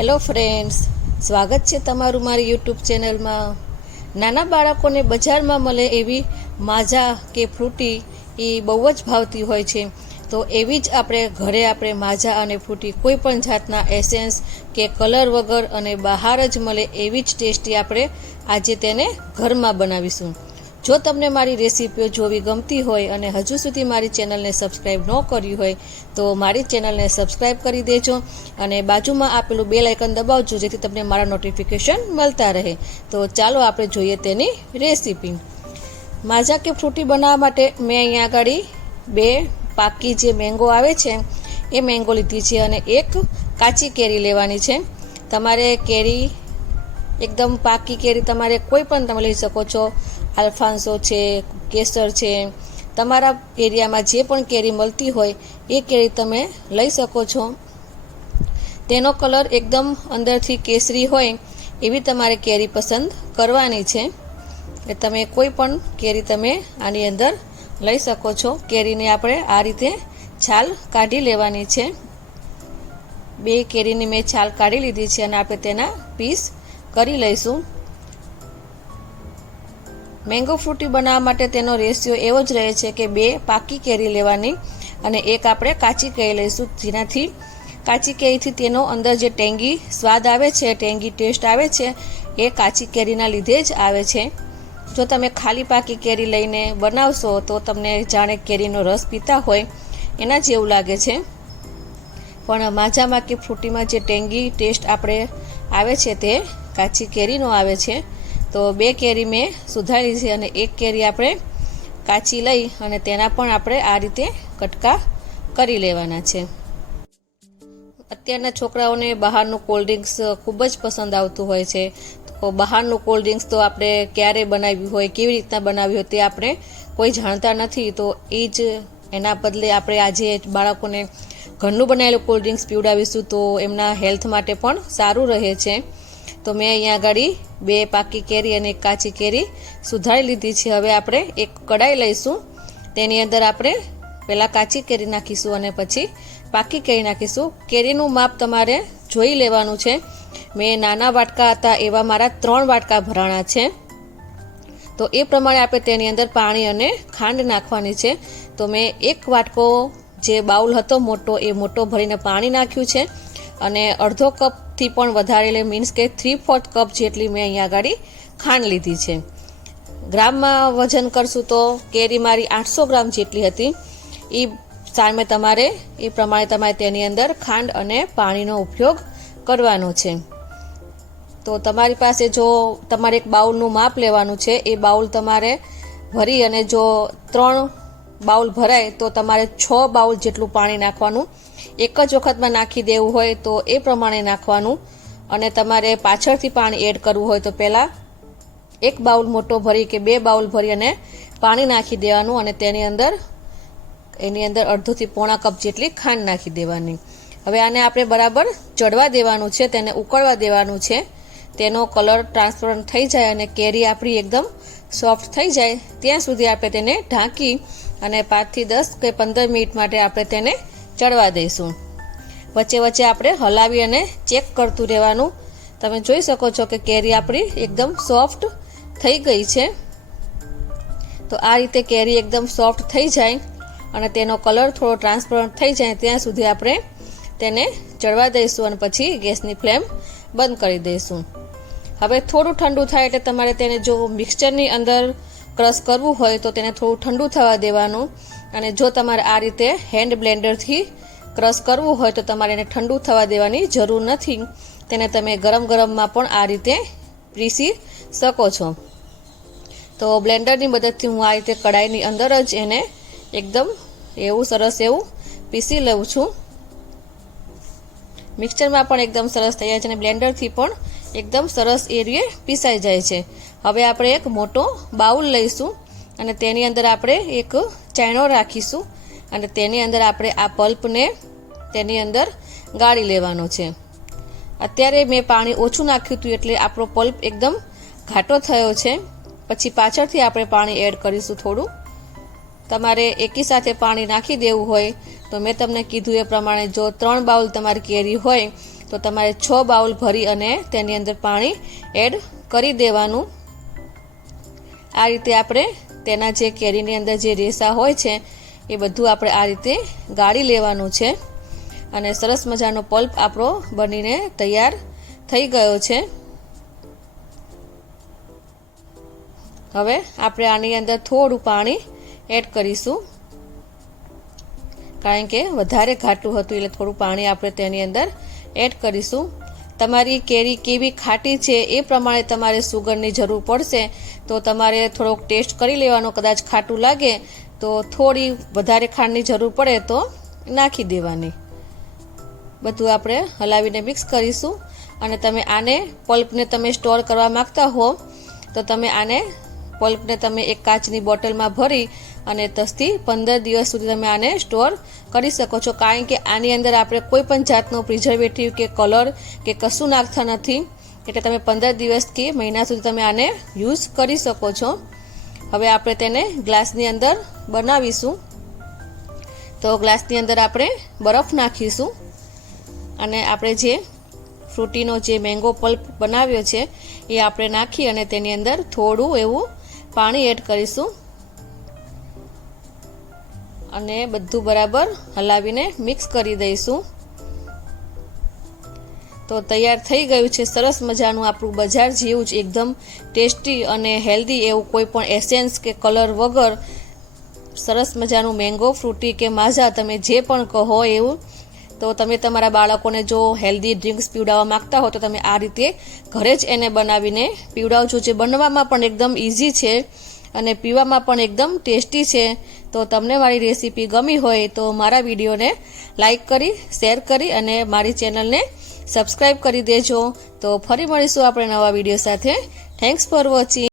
Hello friends, સ્વાગત છે તમારું મારી યુટ્યુબ ચેનલમાં। નાના બાળકોને બજારમાં મળે એવી માઝા કે ફ્રૂટી એ બહુ જ ભાવતી હોય છે। તો એવી જ ઘરે આપણે માઝા અને ફ્રૂટી કોઈ પણ જાતના એસેન્સ કે કલર વગર અને બહાર જ મળે એવી જ ટેસ્ટી આપણે આજે તેને ઘરમાં બનાવીશું। જો તમને મારી રેસીપીઓ જોવી ગમતી હોય અને હજુ સુધી મારી ચેનલને સબસ્ક્રાઈબ ન કરી હોય તો મારી ચેનલને સબસ્ક્રાઈબ કરી દેજો અને બાજુમાં આપેલું બેલ આઇકન દબાવજો, જેથી તમને મારા નોટિફિકેશન મળતા રહે। તો ચાલો આપણે જોઈએ તેની રેસીપી। માઝા કે ફ્રૂટી બનાવવા માટે મેં અહીંયા આગળ 2 પાકી જે મેંગો આવે છે એ મેંગો લીધી છે અને 1 કાચી કેરી લેવાની છે। તમારે કેરી એકદમ પાકી કેરી તમારે કોઈ પણ તમે લઈ શકો છો। આલ્ફાન્સો છે, કેસર છે, તમારા એરિયામાં જે પણ કેરી મળતી હોય એ કેરી તમે લઈ શકો છો। તેનો કલર એકદમ અંદરથી કેસરી હોય એવી તમારે કેરી પસંદ કરવાની છે। એટલે તમે કોઈ પણ કેરી તમે આની અંદર લઈ શકો છો। કેરીને આપણે આ રીતે છાલ કાઢી લેવાની છે। 2 કેરીની મેં છાલ કાઢી લીધી છે અને આપણે તેના પીસ કરી લઈશું। મેંગો ફ્રૂટી બનાવવા માટે તેનો રેશિયો એવો જ રહે છે કે 2 પાકી કેરી લેવાની અને 1 આપણે કાચી કેરી લઈશું, જેનાથી કાચી કેરીથી તેનો અંદર જે ટેંગી સ્વાદ આવે છે, ટેંગી ટેસ્ટ આવે છે એ કાચી કેરીના લીધે જ આવે છે। જો તમે ખાલી પાકી કેરી લઈને બનાવશો તો તમને જાણે કેરીનો રસ પીતા હોય એના જેવું લાગે છે। પણ માઝામાં કે ફ્રૂટીમાં જે ટેંગી ટેસ્ટ આપણે આવે છે તે કાચી કેરીનો આવે છે। તો 2 કેરી મેં સુધારી છે અને 1 કેરી આપણે કાચી લઈ અને તેના પણ આપણે આ રીતે કટકા કરી લેવાના છે। અત્યારના છોકરાઓને બહારનું કોલ્ડ ડ્રિંક્સ ખૂબ જ પસંદ આવતું હોય છે। તો બહારનું કોલ્ડ ડ્રિંક્સ તો આપણે ક્યારે બનાવ્યું હોય, કેવી રીતના બનાવ્યું હોય તે આપણે કોઈ જાણતા નથી। તો એ જ એના બદલે આપણે આજે બાળકોને ઘરનું બનાવેલું કોલ્ડ ડ્રિંક્સ પીવડાવીશું તો એમના હેલ્થ માટે પણ સારું રહે છે। તો મેં અહીંયા આગળ 2 પાકી કેરી અને 1 કાચી કેરી સુધારી લીધી છે। હવે આપણે એક કડાઈ લઈશું, તેની અંદર આપણે પહેલાં કાચી કેરી નાખીશું અને પછી પાકી કેરી નાખીશું। કેરીનું માપ તમારે જોઈ લેવાનું છે। મેં નાના વાટકા હતા એવા મારા 3 વાટકા ભરાણા છે। તો એ પ્રમાણે આપણે તેની અંદર પાણી અને ખાંડ નાખવાની છે। તો મેં 1 વાટકો જે બાઉલ હતો મોટો એ મોટો ભરીને પાણી નાખ્યું છે અને અડધો કપથી પણ વધારે મીન્સ કે 3/4 કપ જેટલી મેં અહીંયા આગળ ખાંડ લીધી છે। ગ્રામમાં વજન કરશું તો કેરી મારી 800 ગ્રામ જેટલી હતી। એ સામે તમારે એ પ્રમાણે તમારે તેની અંદર ખાંડ અને પાણીનો ઉપયોગ કરવાનો છે। તો તમારી પાસે જો તમારે એક બાઉલનું માપ લેવાનું છે, એ બાઉલ તમારે ભરી અને જો 3 બાઉલ ભરાય તો તમારે 6 બાઉલ જેટલું પાણી નાખવાનું। એક જ વખતમાં નાખી દેવું હોય તો એ પ્રમાણે નાખવાનું અને તમારે પાછળથી પાણી એડ કરવું હોય તો પહેલાં 1 બાઉલ મોટો ભરી કે 2 બાઉલ ભરી અને પાણી નાખી દેવાનું અને એની અંદર અડધોથી પોણા કપ જેટલી ખાંડ નાખી દેવાની। હવે આને આપણે બરાબર ચડવા દેવાનું છે, તેને ઉકળવા દેવાનું છે। તેનો કલર ટ્રાન્સપરન્ટ થઈ જાય અને કેરી આપણી એકદમ સોફ્ટ થઈ જાય ત્યાં સુધી આપણે તેને ઢાંકી અને 5 થી 10 કે 15 મિનિટ માટે આપણે તેને ચડવા દઈશું। વચ્ચે વચ્ચે આપણે હલાવી અને ચેક કરતું રહેવાનું। તમે જોઈ શકો છો કે કેરી આપણી એકદમ સોફ્ટ થઈ ગઈ છે। તો આ રીતે કેરી એકદમ સોફ્ટ થઈ જાય અને તેનો કલર થોડો ટ્રાન્સપરન્ટ થઈ જાય ત્યાં સુધી આપણે તેને ચડવા દઈશું અને પછી ગેસની ફ્લેમ બંધ કરી દઈશું। હવે થોડું ઠંડુ થાય એટલે તમારે તેને જો મિક્સચરની અંદર ક્રશ કરવું હોય તો તેને થોડું ઠંડુ થવા દેવાનું અને જો તમારે આ રીતે હેન્ડ બ્લેન્ડરથી ક્રશ કરવું હોય તો તમારે એને ઠંડુ થવા દેવાની જરૂર નથી। તેને તમે ગરમ ગરમમાં પણ આ રીતે પીસી શકો છો। તો બ્લેન્ડરની મદદથી હું આ રીતે કડાઈની અંદર જ એને એકદમ સરસ એવું પીસી લઉં છું। મિક્સચરમાં પણ એકદમ સરસ થઈ જાય છે અને બ્લેન્ડરથી પણ એકદમ સરસ એ રીતે પીસાઈ જાય છે। હવે આપણે એક મોટો બાઉલ લઈશું અને તેની અંદર આપણે એક ચાયણો રાખીશું અને તેની અંદર આપણે આ પલ્પને તેની અંદર ગાળી લેવાનો છે। અત્યારે મેં પાણી ઓછું નાખ્યું હતું એટલે આપણો પલ્પ એકદમ ઘાટો થયો છે। પછી પાછળથી આપણે પાણી એડ કરીશું થોડું। તમારે એકી સાથે પાણી નાખી દેવું હોય તો મેં તમને કીધું એ પ્રમાણે જો 3 બાઉલ તમારી કેરી હોય તો તમારે 6 બાઉલ ભરી અને તેની અંદર પાણી એડ કરી દેવાનું. આ રીતે આપણે તેના જે કેરીની અંદર જે રેસા હોય છે એ બધું આપણે આ રીતે ગાળી લેવાનું છે. અને સરસ મજાનો પલ્પ આપણો બનીને તૈયાર થઈ ગયો છે. હવે આપણે આની અંદર થોડું પાણી એડ કરીશું, કારણ કે વધારે ઘાટું હતું એટલે થોડું પાણી આપણે તેની અંદર એડ કરીશું. તમારી કેરી કેવી ખાટી છે એ પ્રમાણે તમારે સુગરની જરૂર પડશે, તો તમારે થોડોક ટેસ્ટ કરી લેવાનો. કદાચ ખાટું લાગે તો થોડી વધારે ખાંડની જરૂર પડે તો નાખી દેવાની. બધું આપણે હલાવીને મિક્સ કરીશું. અને તમે આને પલ્પને તમે સ્ટોર કરવા માંગતા હો તો તમે આને પલ્પને તમે એક કાચની બોટલમાં ભરી અને 10 થી 15 દિવસ સુધી તમે આને સ્ટોર કરી શકો છો. કારણ કે આની અંદર આપણે કોઈ પણ જાતનો પ્રિઝર્વેટિવ કે કલર કે કશું નાખતા નથી, એટલે તમે 15 દિવસ કે મહિના સુધી તમે આને યુઝ કરી શકો છો. હવે આપણે તેને ગ્લાસની અંદર બનાવીશું. તો ગ્લાસની અંદર આપણે બરફ નાખીશું અને આપણે જે ફ્રૂટીનો જે મેંગો પલ્પ બનાવ્યો છે એ આપણે નાખી અને તેની અંદર થોડું એવું પાણી એડ કરીશું અને બધું બરાબર હલાવીને મિક્સ કરી દઈશું. તો તૈયાર થઈ ગયું છે સરસ મજાનું આપણું બજાર જેવું જ એકદમ ટેસ્ટી અને હેલ્ધી એવું કોઈ પણ એસેન્સ કે કલર વગર સરસ મજાનું મેંગો ફ્રૂટી કે માઝા તમે જે પણ કહો એવું. તો તમે તમારા બાળકોને જો હેલ્ધી ડ્રિંક્સ પીવડાવવા માંગતા હો તો તમે આ રીતે ઘરે જ એને બનાવીને પીવડાવજો. જે બનવામાં પણ એકદમ ઇઝી છે અને પીવામાં પણ એકદમ ટેસ્ટી છે. તો તમને મારી રેસીપી ગમી હોય તો મારા વિડીયોને લાઈક કરી, શેર કરી અને મારી ચેનલને સબસ્ક્રાઈબ કરી દેજો. તો ફરી મળીશું આપણે નવા વિડીયો સાથે. Thanks for watching.